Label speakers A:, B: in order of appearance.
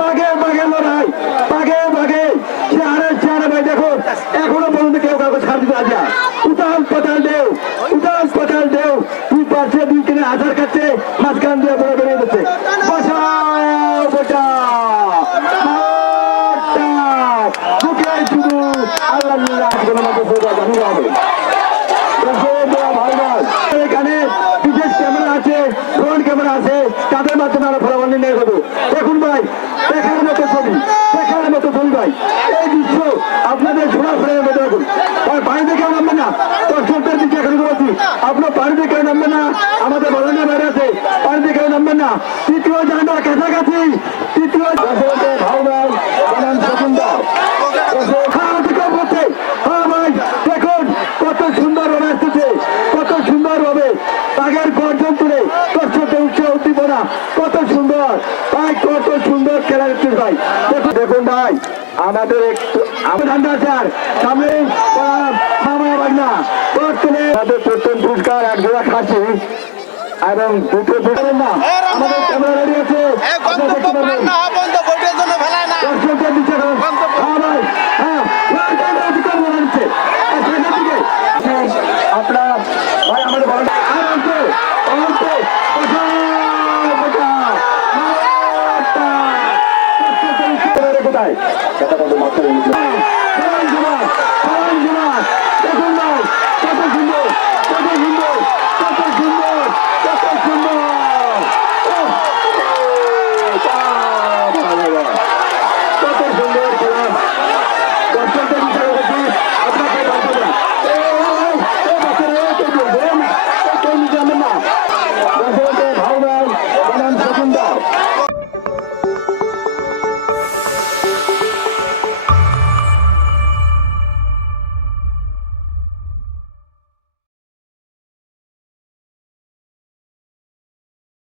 A: বাঘে বাঘে লড়াই বাঘে বাঘে চেয়ারে চেয়ারে ভাই দেখো এখনও পর্যন্ত কেউ কাউকে ছাড় দিতে রাজা উতাল পাতাল দেও উতাল পাতাল দেও। দুই পাশে দুই কিনে আধার কাছে মাঝখান দিয়ে বড় বেরিয়ে যাচ্ছে। বসাও। বুকে শুধু আল্লাহ নিরাশ আপনার বাড়িতে কেউ নামবে না আমাদের বলানের বাইরে আছে বাড়িতে কেউ নামবে না তৃতীয় জানা কাছাকাছি তৃতীয় বলেন কত সুন্দর ভাবে আসতেছে কত সুন্দর ভাবে বাঘের গর্জন তুলে দর্শকদের উৎসাহ উদ্দীপনা কত সুন্দর ভাই কত সুন্দর খেলা ভাই দেখুন ভাই আমাদের একটু আমার সামনে আমাদের প্রথম পুরস্কার এক জোড়া খাসি এবং দুটো পুরস্কার না আমাদের ক্যামেরা রেডি আছে আপনারা। হ্যাঁ ভাই, হ্যাঁ। হ্যাঁ, আমাদের কোথায়? কথা বলতে মাত্র